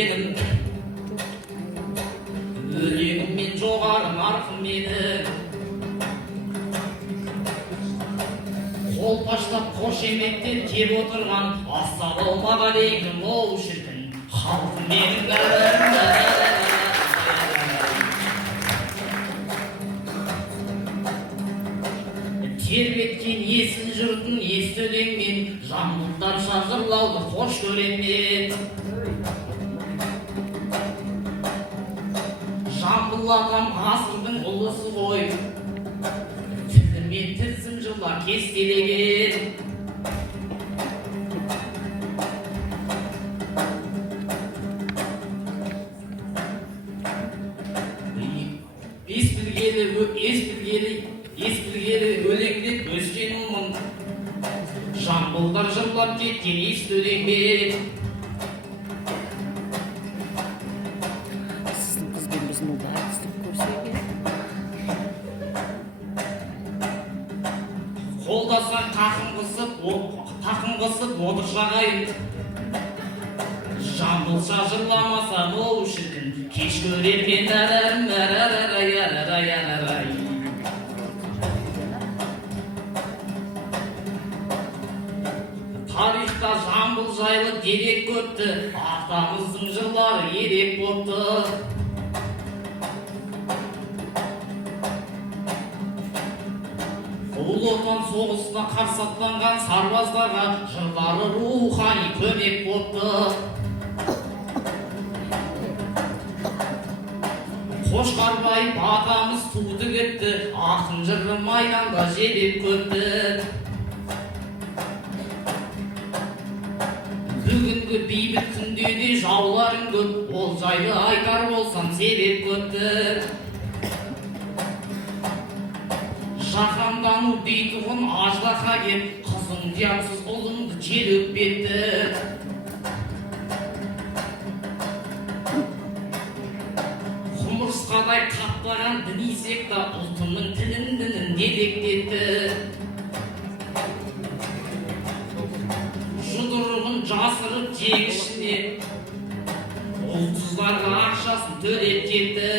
өлгенім өлеңіммен жоғары нарқым еді қолпаштап қошеметтеп кеп отырған ассалаумағалейкум оу шіркін халқым менің тербеткен есіл жұртын есті өлеңмен жамбылдарша жырлауды қош көремін жамбыл атам ғасырдың ұлысы ғой тілімен тізім жылдар кестелеген ес білгелі өлеңдеп өскенмін жамбылдар жырлап кеткен есті өлеңмен Сіздің қызбен біздің ұлды айтыстырып көрсек қолдасаң тақым қысып отыр жағайын жамбылша жырламасам оу шіркін кеш көрермен тарихта жамбыл жайлы дерек көпті атамыздың жырлары ерек бопты ұлы отан соғысына қарсы аттанған сарбаздарға жырлары рухани көмек бопты Қошқарбаев атамыз туды кетті ақын жыры майданда жебеп көтті бүгінгі бейбіт күнде де жауларың көп ол жайлы айтар болсам себеп көтті жаһандану дейтұғын аждаһа кеп қызың зиянсыз ұлыңды жел өкпетті құмырсқадай қаптаған діни секта ұлтының тілін дедектетті жұдырығын жасырып жең ішіне ұлтсыздарға ақшасын төлеп кетті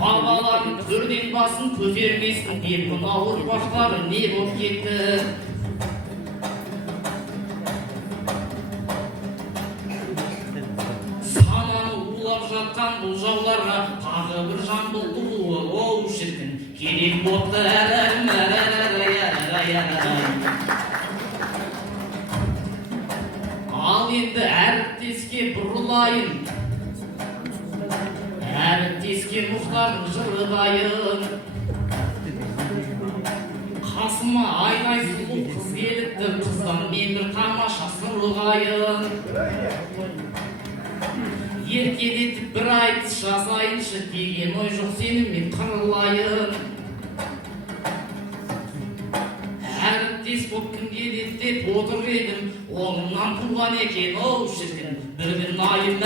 балаларын төрден басын көтермесін деп мынау ұрпақтары не боп кетті сананы улап жатқан бұл жауларға тағы бір жамбыл ұлуы оу шіркін керек бопты ал енді әріптеске бұрылайын әріптеске мұхтардың жыры дайын қасыма айдай сұлу қыз келіпті қыздан мен бір тамаша сыр ұғайын еркелетіп бір айтыс жасайыншы деген ой жоқ сеніммен қырылайын әріптес боп кімге деп отыр едім оңымнан туған екен оу шіркін бір күн айым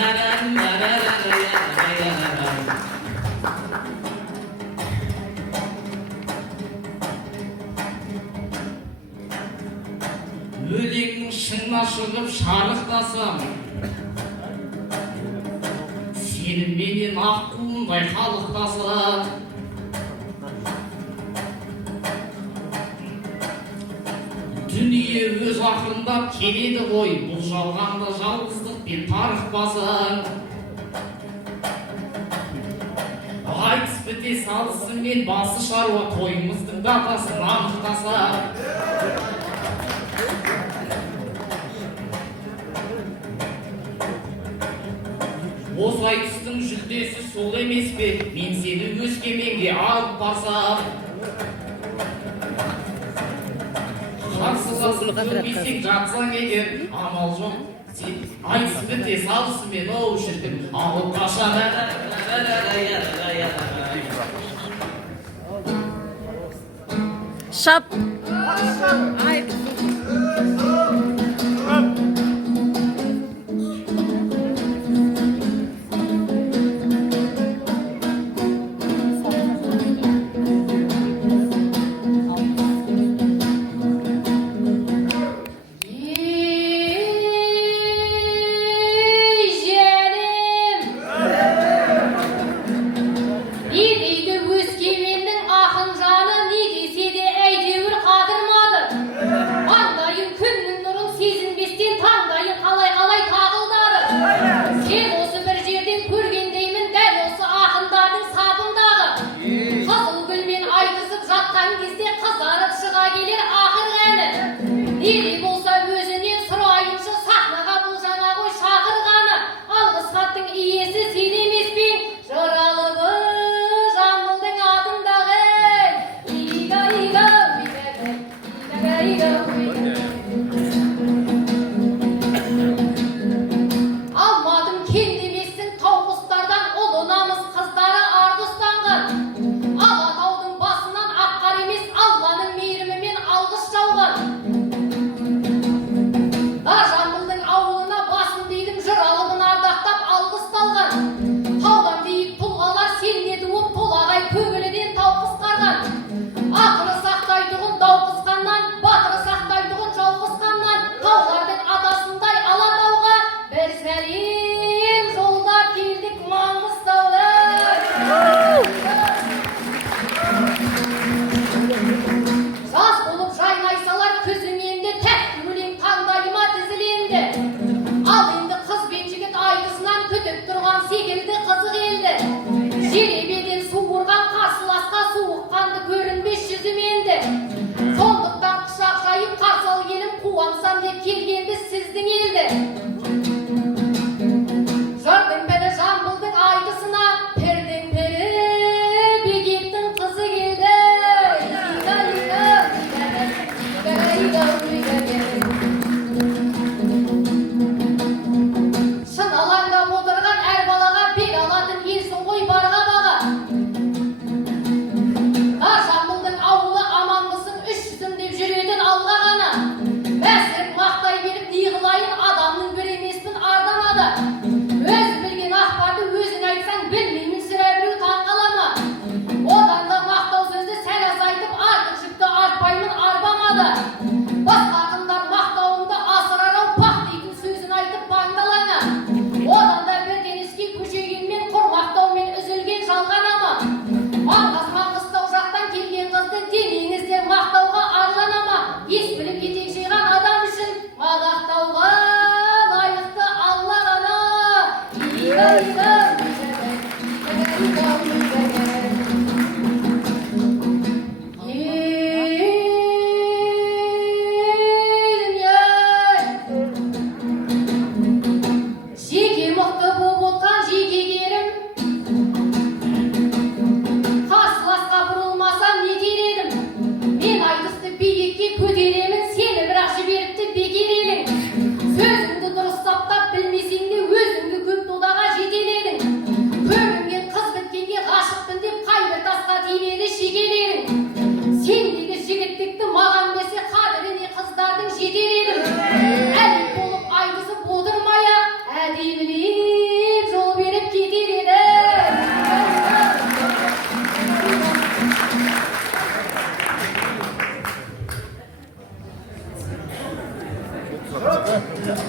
өлеңнің шыңына шығып шарықтасам сенімменен ақ құлындай қалықтасам дүние өз ақырындап келеді ғой бұл жалғанда жалғыздықпен тарықпасаң айтыс біте салысымен басы шаруа тойымыздың датасын анықтасаң осы айтыстың жүлдесі сол емес пе мен сені өскеменге алып барсам қарсыласып көрмесең жатсаң егер амал жоқ сен айтыс біте салысымен оу шіркін алып қашан шап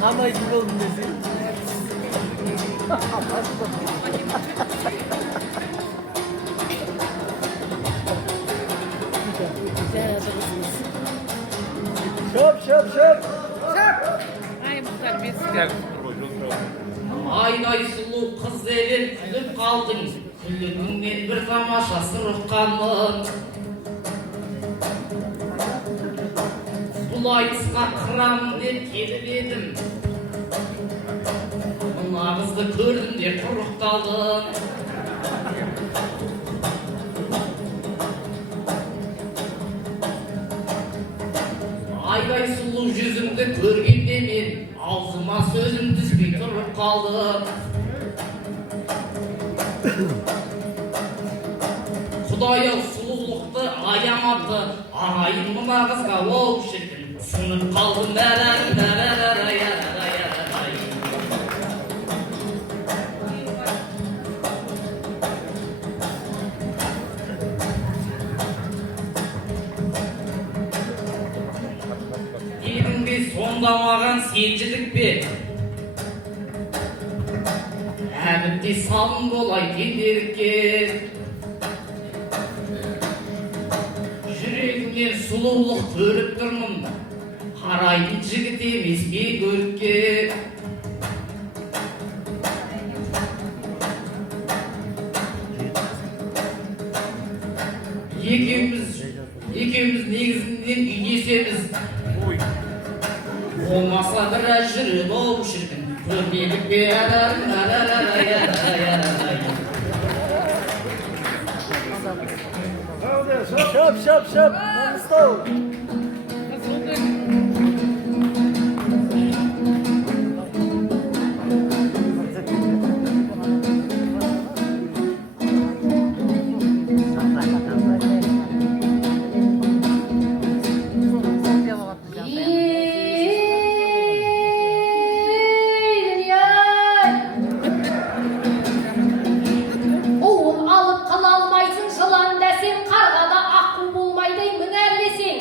Ama gibi oldu desin. Güzel adamısınız. Şöp. Ay muhtar biz. Ayday sulu kız elin külüp kaldın. Külübünden bir tamaşa sırıqqanmın. Sulaytısqa kıram dep kelip edim. Mınağızdı kördüm dep quruq kaldım. Ayday sulu yüzümdü körgende men ağzıma sözüm düşpey turup kaldım. Xudaya sululuqды ayamadı, arayın mınağızga oğ şirkin. Sınıp kaldım Elimde sondamagan sençilik be. Әбітте салым болай кендерікке. Жүрегімнен сұлулық бөліп тұрмын. Қарайтын жігіт емес пе көрікке. Екеуміз негізінен үйдесеміз. Olmasa biraz жүріп оу шіркін. Көрмелік бе Şöp. Non-stop. Oğul alıp kala almaysın şılan desin, kargada akıl bulmayday mınerlesin.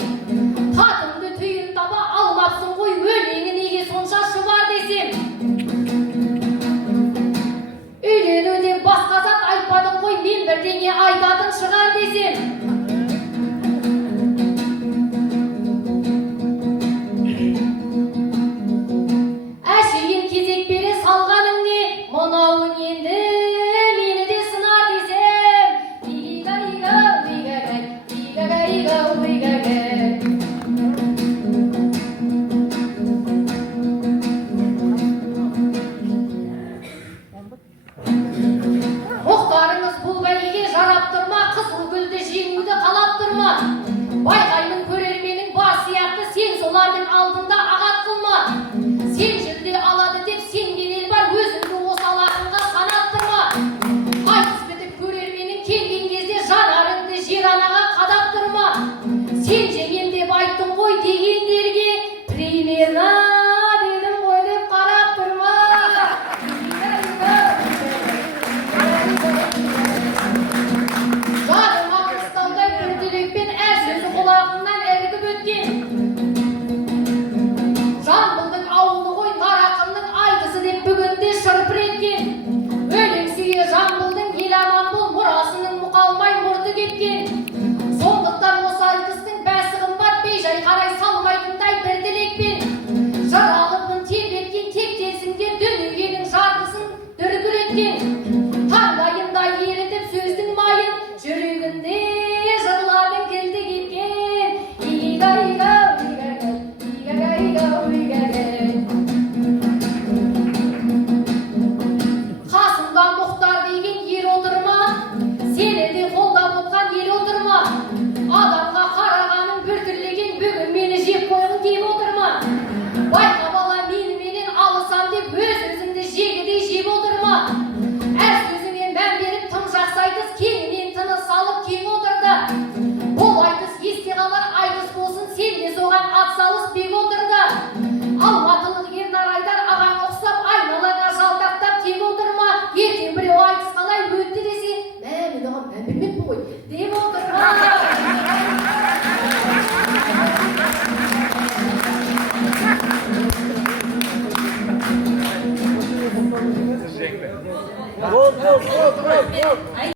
Gol, gol, gol, gol, gol.